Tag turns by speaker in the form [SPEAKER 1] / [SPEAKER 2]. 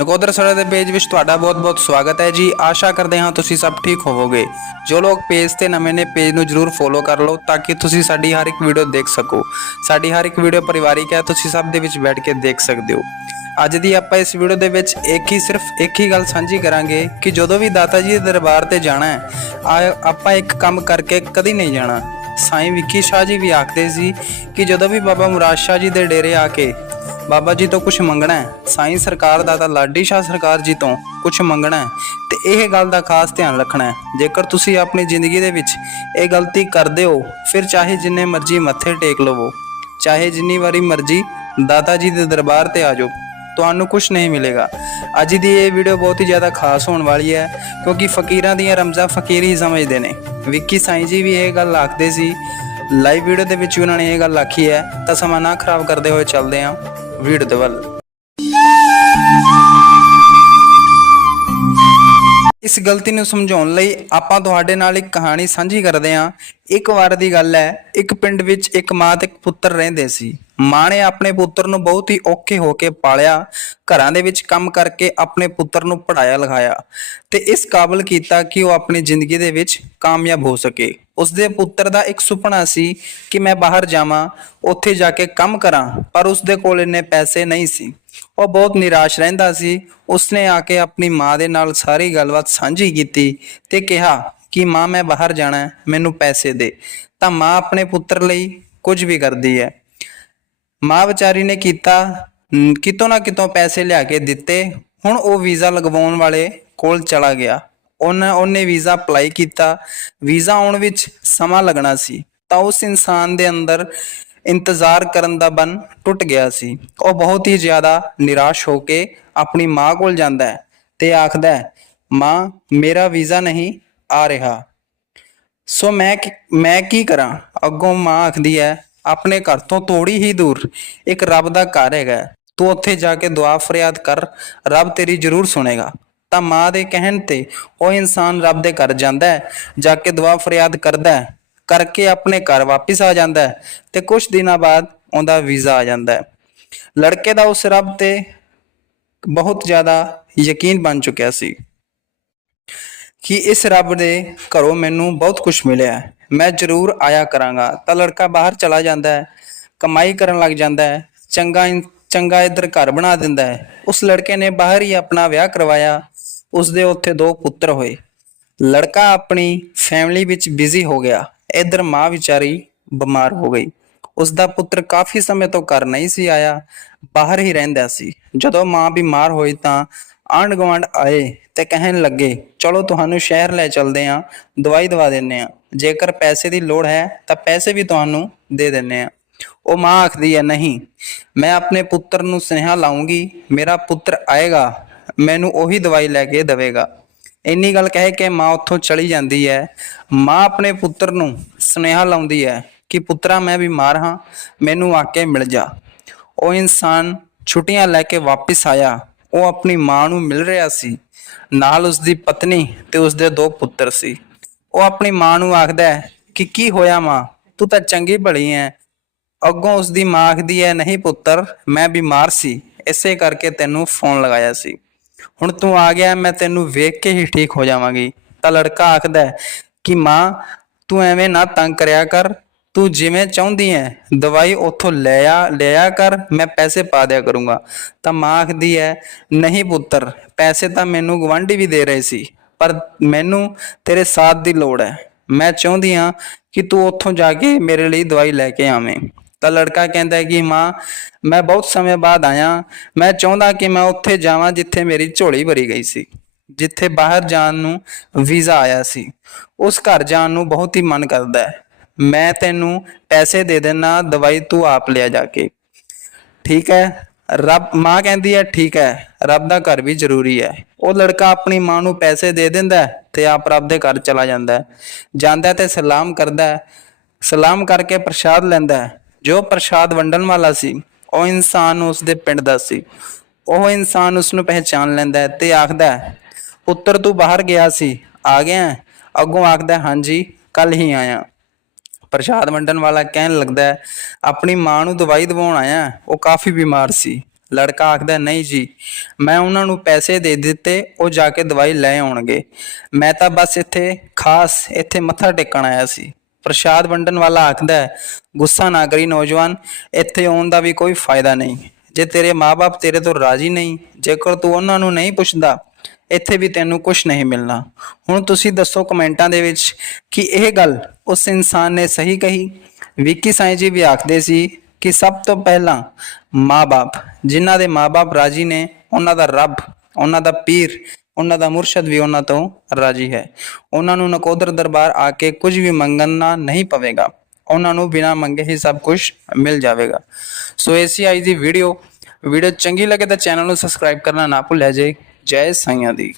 [SPEAKER 1] ਨਕੋਦਰ ਸੜਾ ਦੇ ਪੇਜ ਵਿੱਚ ਤੁਹਾਡਾ ਬਹੁਤ-ਬਹੁਤ ਸਵਾਗਤ ਹੈ ਜੀ। ਆਸ਼ਾ ਕਰਦੇ ਹਾਂ ਤੁਸੀਂ ਸਭ ਠੀਕ ਹੋਵੋਗੇ। ਜੋ ਲੋਕ ਪੇਜ ਤੇ ਨਵੇਂ ਨੇ, ਪੇਜ ਨੂੰ ਜਰੂਰ ਫੋਲੋ ਕਰ ਲਓ ਤਾਂ ਕਿ ਤੁਸੀਂ ਸਾਡੀ ਹਰ ਇੱਕ ਵੀਡੀਓ ਦੇਖ ਸਕੋ। ਸਾਡੀ ਹਰ ਇੱਕ ਵੀਡੀਓ ਪਰਿਵਾਰਿਕ ਹੈ, ਤੁਸੀਂ ਸਭ ਦੇ ਵਿੱਚ ਬੈਠ ਕੇ ਦੇਖ ਸਕਦੇ ਹੋ। ਅੱਜ ਦੀ ਆਪਾਂ ਇਸ ਵੀਡੀਓ ਦੇ ਵਿੱਚ ਇੱਕ ਹੀ ਸਿਰਫ ਇੱਕ ਹੀ ਗੱਲ ਸਾਂਝੀ ਕਰਾਂਗੇ ਕਿ ਜਦੋਂ ਵੀ ਦਾਤਾ ਜੀ ਦੇ ਦਰਬਾਰ ਤੇ ਜਾਣਾ ਹੈ ਆਪਾਂ ਇੱਕ ਕੰਮ ਕਰਕੇ ਕਦੀ ਨਹੀਂ ਜਾਣਾ। ਸਾਈਂ ਵਿੱਕੀ ਸ਼ਾਹ ਜੀ ਵੀ ਆਖਦੇ ਸੀ ਕਿ ਜਦੋਂ ਵੀ ਬਾਬਾ ਮੁਰਾਦ ਸ਼ਾਹ ਜੀ ਦੇ ਡੇਰੇ ਆ ਕੇ ਬਾਬਾ ਜੀ ਤੋਂ ਕੁਝ ਮੰਗਣਾ ਹੈ। ਸਾਈਂ ਸਰਕਾਰ ਦਾ ਤਾਂ ਲਾਡੀ ਸ਼ਾਹ ਸਰਕਾਰ ਜੀ ਤੋਂ ਕੁਝ ਮੰਗਣਾ ਹੈ ਤੇ ਇਹ ਗੱਲ ਦਾ ਖਾਸ ਧਿਆਨ ਰੱਖਣਾ ਹੈ। ਜੇਕਰ ਤੁਸੀਂ ਆਪਣੀ ਜ਼ਿੰਦਗੀ ਦੇ ਵਿੱਚ ਇਹ ਗਲਤੀ ਕਰਦੇ ਹੋ, ਫਿਰ ਚਾਹੇ ਜਿੰਨੇ ਮਰਜ਼ੀ ਮੱਥੇ ਟੇਕ ਲਵੋ, ਚਾਹੇ ਜਿੰਨੀ ਵਾਰੀ ਮਰਜ਼ੀ ਦਾਤਾ ਜੀ ਦੇ ਦਰਬਾਰ ਤੇ ਆ ਜਾਓ, ਤੁਹਾਨੂੰ ਕੁਝ ਨਹੀਂ ਮਿਲੇਗਾ। ਅੱਜ ਦੀ ਇਹ ਵੀਡੀਓ ਬਹੁਤ ਹੀ ਜ਼ਿਆਦਾ ਖਾਸ ਹੋਣ ਵਾਲੀ ਹੈ, ਕਿਉਂਕਿ ਫਕੀਰਾਂ ਦੀਆਂ ਰਮਜ਼ਾਂ ਫਕੀਰ ਹੀ ਸਮਝਦੇ ਨੇ। ਵਿੱਕੀ ਸਾਈਂ ਜੀ ਵੀ ਇਹ ਗੱਲ ਆਖਦੇ ਸੀ ਲਾਈਵ ਵੀਡੀਓ ਦੇ ਵਿੱਚ ਵੀ ਉਹਨਾਂ ਨੇ ਇਹ ਗੱਲ ਆਖੀ ਹੈ, ਤਾਂ ਸਮਾਂ ਨਾ ਖਰਾਬ ਕਰਦੇ ਹੋਏ ਚੱਲਦੇ ਹਾਂ, ਵੀਡੀਓ ਦੇ ਵੱਲ। ਇਸ ਗਲਤੀ ਨੂੰ ਸਮਝਾਉਣ ਲਈ ਆਪਾਂ ਤੁਹਾਡੇ ਨਾਲ ਇੱਕ ਕਹਾਣੀ ਸਾਂਝੀ ਕਰਦੇ ਹਾਂ। ਇੱਕ ਵਾਰ ਦੀ ਗੱਲ ਹੈ, ਇੱਕ ਪਿੰਡ ਵਿੱਚ ਇੱਕ ਮਾਂ ਤੇ ਇੱਕ ਪੁੱਤਰ ਰਹਿੰਦੇ ਸੀ। ਮਾਂ ਨੇ ਆਪਣੇ ਪੁੱਤਰ ਨੂੰ ਬਹੁਤ ਹੀ ਔਖੇ ਹੋ ਕੇ ਪਾਲਿਆ, ਘਰਾਂ ਦੇ ਵਿੱਚ ਕੰਮ ਕਰਕੇ ਆਪਣੇ ਪੁੱਤਰ ਨੂੰ ਪੜਾਇਆ ਲਿਖਾਇਆ ਤੇ ਇਸ ਕਾਬਲ ਕੀਤਾ ਕਿ ਉਹ ਆਪਣੀ ਜ਼ਿੰਦਗੀ ਦੇ ਵਿੱਚ ਕਾਮਯਾਬ ਹੋ ਸਕੇ। ਉਸਦੇ ਪੁੱਤਰ ਦਾ ਇੱਕ ਸੁਪਨਾ ਸੀ ਕਿ ਮੈਂ ਬਾਹਰ ਜਾਵਾਂ, ਉੱਥੇ ਜਾ ਕੇ ਕੰਮ ਕਰਾਂ, ਪਰ ਉਸਦੇ ਕੋਲ ਇੰਨੇ ਪੈਸੇ ਨਹੀਂ ਸੀ। ਉਹ ਬਹੁਤ ਨਿਰਾਸ਼ ਰਹਿੰਦਾ ਸੀ। ਉਸਨੇ ਆ ਕੇ ਆਪਣੀ ਮਾਂ ਦੇ ਨਾਲ ਸਾਰੀ ਗੱਲਬਾਤ ਸਾਂਝੀ ਕੀਤੀ ਤੇ ਕਿਹਾ ਕਿ ਮਾਂ, ਮੈਂ ਬਾਹਰ ਜਾਣਾ ਹੈ, ਮੈਨੂੰ ਪੈਸੇ ਦੇ। ਤਾਂ ਮਾਂ ਆਪਣੇ ਪੁੱਤਰ ਲਈ ਕੁਝ ਵੀ ਕਰਦੀ ਹੈ। ਮਾਂ ਵਿਚਾਰੀ ਨੇ ਕੀਤਾ ਕਿਤੋਂ ਨਾ ਕਿਤੋਂ ਪੈਸੇ ਲਿਆ ਕੇ ਦਿੱਤੇ। ਹੁਣ ਉਹ ਵੀਜ਼ਾ ਲਗਵਾਉਣ ਵਾਲੇ ਕੋਲ ਚਲਾ ਗਿਆ। ਉਹਨੇ ਉਹਨੇ ਵੀਜ਼ਾ ਅਪਲਾਈ ਕੀਤਾ। ਵੀਜ਼ਾ ਆਉਣ ਵਿੱਚ ਸਮਾਂ ਲੱਗਣਾ ਸੀ। ਤਾਂ ਉਸ ਇਨਸਾਨ ਦੇ ਅੰਦਰ ਇੰਤਜ਼ਾਰ ਕਰਨ ਦਾ ਬਨ ਟੁੱਟ ਗਿਆ ਸੀ। ਉਹ ਬਹੁਤ ਹੀ ਜ਼ਿਆਦਾ ਨਿਰਾਸ਼ ਹੋ ਕੇ ਆਪਣੀ ਮਾਂ ਕੋਲ ਜਾਂਦਾ ਹੈ ਤੇ ਆਖਦਾ ਹੈ, ਮਾਂ, ਮੇਰਾ ਵੀਜ਼ਾ ਨਹੀਂ ਆ ਰਿਹਾ। ਸੋ ਮੈਂ ਕੀ- ਮੈਂ ਕੀ ਕਰਾਂ? ਅੱਗੋਂ ਮਾਂ ਆਖਦੀ ਹੈ, ਆਪਣੇ ਘਰ ਤੋਂ ਥੋੜੀ ਹੀ ਦੂਰ, ਇੱਕ ਰੱਬ ਦਾ ਘਰ ਹੈਗਾ ਤੂੰ ਉੱਥੇ ਜਾ ਕੇ ਦੁਆ ਫਰਿਆਦ ਕਰ, ਰੱਬ ਤੇਰੀ ਜ਼ਰੂਰ ਸੁਣੇਗਾ। ਤਾਂ ਮਾਂ ਦੇ ਕਹਿਣ ਤੇ ਉਹ ਇਨਸਾਨ ਰੱਬ ਦੇ ਘਰ ਜਾਂਦਾ ਹੈ, ਜਾ ਕੇ ਦੁਆ ਫਰਿਆਦ ਕਰਦਾ ਹੈ। ਕਰਕੇ ਆਪਣੇ ਘਰ ਵਾਪਿਸ ਆ ਜਾਂਦਾ ਹੈ ਤੇ ਕੁਝ ਦਿਨਾਂ ਬਾਅਦ ਉਹਦਾ ਵੀਜ਼ਾ ਆ ਜਾਂਦਾ ਹੈ। ਲੜਕੇ ਦਾ ਉਸ ਰੱਬ ਤੇ ਬਹੁਤ ਜ਼ਿਆਦਾ ਯਕੀਨ ਬਣ ਚੁੱਕਿਆ ਸੀ ਕਿ ਇਸ ਰੱਬ ਦੇ ਘਰੋਂ ਮੈਨੂੰ ਬਹੁਤ ਕੁਝ ਮਿਲਿਆ ਮੈਂ ਜ਼ਰੂਰ ਆਇਆ ਕਰਾਂਗਾ। ਤਾਂ ਲੜਕਾ ਬਾਹਰ ਚਲਾ ਜਾਂਦਾ ਹੈ, ਕਮਾਈ ਕਰਨ ਲੱਗ ਜਾਂਦਾ ਹੈ, ਚੰਗਾ ਇਨ- ਚੰਗਾ ਇੱਧਰ ਘਰ ਬਣਾ ਦਿੰਦਾ ਹੈ। ਉਸ ਲੜਕੇ ਨੇ ਬਾਹਰ ਹੀ ਆਪਣਾ ਵਿਆਹ ਕਰਵਾਇਆ। ਉਸ ਦੇ ਉੱਥੇ ਦੋ ਪੁੱਤਰ ਹੋਏ। ਲੜਕਾ ਆਪਣੀ ਫੈਮਿਲੀ ਵਿੱਚ ਬਿਜ਼ੀ ਹੋ ਗਿਆ। ਇੱਧਰ ਮਾਂ ਵਿਚਾਰੀ ਬਿਮਾਰ ਹੋ ਗਈ। ਉਸ ਦਾ ਪੁੱਤਰ ਕਾਫੀ ਸਮੇਂ ਤੋਂ ਘਰ ਨਹੀਂ ਸੀ ਆਇਆ, ਬਾਹਰ ਹੀ ਰਹਿੰਦਾ ਸੀ। ਜਦੋਂ ਮਾਂ ਬਿਮਾਰ ਹੋਈ ਤਾਂ ਆਂਢ ਗੁਆਂਢ ਆਏ ਤੇ ਕਹਿਣ ਲੱਗੇ, ਚਲੋ ਤੁਹਾਨੂੰ ਸ਼ਹਿਰ ਲੈ ਚਲਦੇ ਹਾਂ ਦਵਾਈ ਦਵਾ ਦਿੰਨੇ ਆ। ਜੇਕਰ ਪੈਸੇ ਦੀ ਲੋੜ ਹੈ ਤਾਂ ਪੈਸੇ ਵੀ ਤੁਹਾਨੂੰ ਦੇ ਦਿੰਨੇ ਆ। ਉਹ ਮਾਂ ਆਖਦੀ ਹੈ, ਨਹੀਂ, ਮੈਂ ਆਪਣੇ ਪੁੱਤਰ ਨੂੰ ਸੁਨੇਹਾ ਲਾਉਂਗੀ ਮੇਰਾ ਪੁੱਤਰ ਆਏਗਾ, ਮੈਨੂੰ ਉਹੀ ਦਵਾਈ ਲੈ ਕੇ ਦੇਵੇਗਾ। ਇੰਨੀ ਗੱਲ ਕਹਿ ਕੇ ਮਾਂ ਉੱਥੋਂ ਚਲੀ ਜਾਂਦੀ ਹੈ। ਮਾਂ ਆਪਣੇ ਪੁੱਤਰ ਨੂੰ ਸੁਨੇਹਾ ਲਾਉਂਦੀ ਹੈ ਕਿ, ਪੁੱਤਰਾ, ਮੈਂ ਬਿਮਾਰ ਹਾਂ, ਮੈਨੂੰ ਆ ਕੇ ਮਿਲ ਜਾ। ਉਹ ਇਨਸਾਨ ਛੁੱਟੀਆਂ ਲੈ ਕੇ ਵਾਪਸ ਆਇਆ। ਉਹ ਆਪਣੀ ਮਾਂ ਨੂੰ ਮਿਲ ਰਿਹਾ ਸੀ। ਨਾਲ ਉਸ ਦੀ ਪਤਨੀ ਤੇ ਉਸ ਦੇ ਦੋ ਪੁੱਤਰ ਸੀ। ਉਹ ਆਪਣੀ ਮਾਂ ਨੂੰ ਆਖਦਾ ਹੈ ਕਿ, ਕੀ ਹੋਇਆ ਮਾਂ? ਤੂੰ ਤਾਂ ਚੰਗੀ ਭਲੀ ਹੈ। ਅੱਗੋਂ ਉਸ ਦੀ ਮਾਂ ਆਖਦੀ ਹੈ, ਨਹੀਂ ਪੁੱਤਰ, ਮੈਂ ਬਿਮਾਰ ਸੀ। ਇਸੇ ਕਰਕੇ ਤੈਨੂੰ ਫੋਨ ਲਗਾਇਆ ਸੀ। ਹੁਣ ਤੂੰ ਆ ਗਿਆ, ਮੈਂ ਤੈਨੂੰ ਵੇਖ ਕੇ ਹੀ ਠੀਕ ਹੋ ਜਾਵਾਂਗੀ। ਤਾਂ ਲੜਕਾ ਆਖਦਾ ਕਿ ਮਾਂ, ਤੂੰ ਐਵੇਂ ਨਾ ਤੰਗ ਕਰਿਆ ਕਰ। ਤੂੰ ਜਿਵੇਂ ਚਾਹੁੰਦੀ ਐ, ਦਵਾਈ ਉੱਥੋਂ ਲੈ ਆ ਲਿਆ ਕਰ, ਮੈਂ ਪੈਸੇ ਪਾ ਦਿਆ ਕਰੂੰਗਾ। ਤਾਂ ਮਾਂ ਆਖਦੀ ਹੈ, ਨਹੀਂ ਪੁੱਤਰ, ਪੈਸੇ ਤਾਂ ਮੈਨੂੰ ਗਵਾਂਢੀ ਵੀ ਦੇ ਰਹੇ ਸੀ, ਪਰ ਮੈਨੂੰ ਤੇਰੇ ਸਾਥ ਦੀ ਲੋੜ ਹੈ। ਮੈਂ ਚਾਹੁੰਦੀ ਹਾਂ ਕਿ ਤੂੰ ਉੱਥੋਂ ਜਾ ਕੇ ਮੇਰੇ ਲਈ ਦਵਾਈ ਲੈ ਕੇ ਆਵੇਂ। ਤਾਂ ਲੜਕਾ ਕਹਿੰਦਾ ਹੈ ਕਿ ਮਾਂ, ਮੈਂ ਬਹੁਤ ਸਮੇਂ ਬਾਅਦ ਆਇਆ। ਮੈਂ ਚਾਹੁੰਦਾ ਕਿ ਮੈਂ ਉੱਥੇ ਜਾਵਾਂ ਜਿੱਥੇ ਮੇਰੀ ਝੋਲੀ ਭਰੀ ਗਈ ਸੀ, ਜਿੱਥੇ ਬਾਹਰ ਜਾਣ ਨੂੰ ਵੀਜ਼ਾ ਆਇਆ ਸੀ। ਉਸ ਘਰ ਜਾਣ ਨੂੰ ਬਹੁਤ ਹੀ ਮਨ ਕਰਦਾ ਹੈ। ਮੈਂ ਤੈਨੂੰ ਪੈਸੇ ਦੇ ਦੇਣਾ ਦਵਾਈ ਤੂੰ ਆਪ ਲਿਆ ਜਾ ਕੇ। ਠੀਕ ਹੈ, ਰੱਬ, ਮਾਂ ਕਹਿੰਦੀ ਹੈ, ਠੀਕ ਹੈ, ਰੱਬ ਦਾ ਘਰ ਵੀ ਜ਼ਰੂਰੀ ਹੈ। ਉਹ ਲੜਕਾ ਆਪਣੀ ਮਾਂ ਨੂੰ ਪੈਸੇ ਦੇ ਦਿੰਦਾ ਹੈ ਤੇ ਆਪ ਰੱਬ ਦੇ ਘਰ ਚਲਾ ਜਾਂਦਾ ਹੈ। ਜਾਂਦਾ ਹੈ ਤੇ ਸਲਾਮ ਕਰਦਾ ਹੈ। ਸਲਾਮ ਕਰਕੇ ਪ੍ਰਸ਼ਾਦ ਲੈਂਦਾ ਹੈ। ਜੋ ਪ੍ਰਸ਼ਾਦ ਵੰਡਣ ਵਾਲਾ ਸੀ, ਉਹ ਇਨਸਾਨ ਉਸ ਦੇ ਪਿੰਡ ਦਾ ਸੀ। ਉਹ ਇਨਸਾਨ ਉਸ ਨੂੰ ਪਹਿਚਾਨ ਲੈਂਦਾ ਹੈ ਤੇ ਆਖਦਾ ਹੈ, ਪੁੱਤਰ, ਤੂੰ ਬਾਹਰ ਗਿਆ ਸੀ, ਆ ਗਿਆ ਅੱਗੋਂ ਆਖਦਾ ਹਾਂਜੀ ਕੱਲ ਹੀ ਆਇਆ ਪ੍ਰਸ਼ਾਦ ਵੰਡਣ ਵਾਲਾ ਕਹਿਣ ਲੱਗਦਾ ਹੈ, ਆਪਣੀ ਮਾਂ ਨੂੰ ਦਵਾਈ ਦਿਵਾਉਣ ਆਇਆ ਉਹ ਕਾਫੀ ਬਿਮਾਰ ਸੀ। ਲੜਕਾ ਆਖਦਾ ਨਹੀਂ ਜੀ, ਮੈਂ ਉਹਨਾਂ ਨੂੰ ਪੈਸੇ ਦੇ ਦਿੱਤੇ, ਉਹ ਜਾ ਕੇ ਦਵਾਈ ਲੈ ਆਉਣਗੇ। ਮੈਂ ਤਾਂ ਬਸ ਇੱਥੇ, ਖਾਸ ਇੱਥੇ ਮੱਥਾ ਟੇਕਣ ਆਇਆ ਸੀ। ਪ੍ਰਸ਼ਾਦ ਵੰਡਣ ਵਾਲਾ ਆਖਦਾ ਹੈ, ਗੁੱਸਾ ਨਾ ਕਰੀ ਨੌਜਵਾਨ, ਇੱਥੇ ਆਉਣ ਦਾ ਵੀ ਕੋਈ ਫਾਇਦਾ ਨਹੀਂ। ਜੇ ਤੇਰੇ ਮਾਪੇ ਤੇਰੇ ਤੋਂ ਰਾਜ਼ੀ ਨਹੀਂ, ਜੇਕਰ ਤੂੰ ਉਹਨਾਂ ਨੂੰ ਨਹੀਂ ਪੁੱਛਦਾ, ਇੱਥੇ ਵੀ ਤੈਨੂੰ ਕੁਝ ਨਹੀਂ ਮਿਲਣਾ। ਹੁਣ ਤੁਸੀਂ ਦੱਸੋ ਕਮੈਂਟਾਂ ਦੇ ਵਿੱਚ ਕਿ ਇਹ ਗੱਲ ਉਸ ਇਨਸਾਨ ਨੇ ਸਹੀ ਕਹੀ? ਵਿੱਕੀ ਸਾਈਂ ਜੀ ਵੀ ਆਖਦੇ ਸੀ ਕਿ ਸਭ ਤੋਂ ਪਹਿਲਾਂ ਮਾਪੇ ਜਿਨ੍ਹਾਂ ਦੇ ਮਾਪੇ ਰਾਜ਼ੀ ਨੇ, ਉਹਨਾਂ ਦਾ ਰੱਬ, ਉਹਨਾਂ ਦਾ ਪੀਰ ਉਹਨਾਂ ਦਾ ਮੁਰਸ਼ਦ ਵੀ ਉਹਨਾਂ ਤੋਂ ਰਾਜ਼ੀ ਹੈ। ਉਹਨਾਂ ਨੂੰ ਨਕੋਦਰ ਦਰਬਾਰ ਆ ਕੇ ਕੁਝ ਵੀ ਮੰਗਣਾ ਨਹੀਂ ਪਵੇਗਾ। ਉਹਨਾਂ ਨੂੰ ਬਿਨਾਂ ਮੰਗੇ ਹੀ ਸਭ ਕੁਝ ਮਿਲ ਜਾਵੇਗਾ। ਸੋ ਐਸੀ ਆਈ ਦੀ ਵੀਡੀਓ ਵੀਡੀਓ ਚੰਗੀ ਲੱਗੇ ਤਾਂ ਚੈਨਲ ਨੂੰ ਸਬਸਕ੍ਰਾਈਬ ਕਰਨਾ ਨਾ ਭੁੱਲਿਆ ਜੇ। ਜੈ ਸਾਈਆਂ ਦੀ।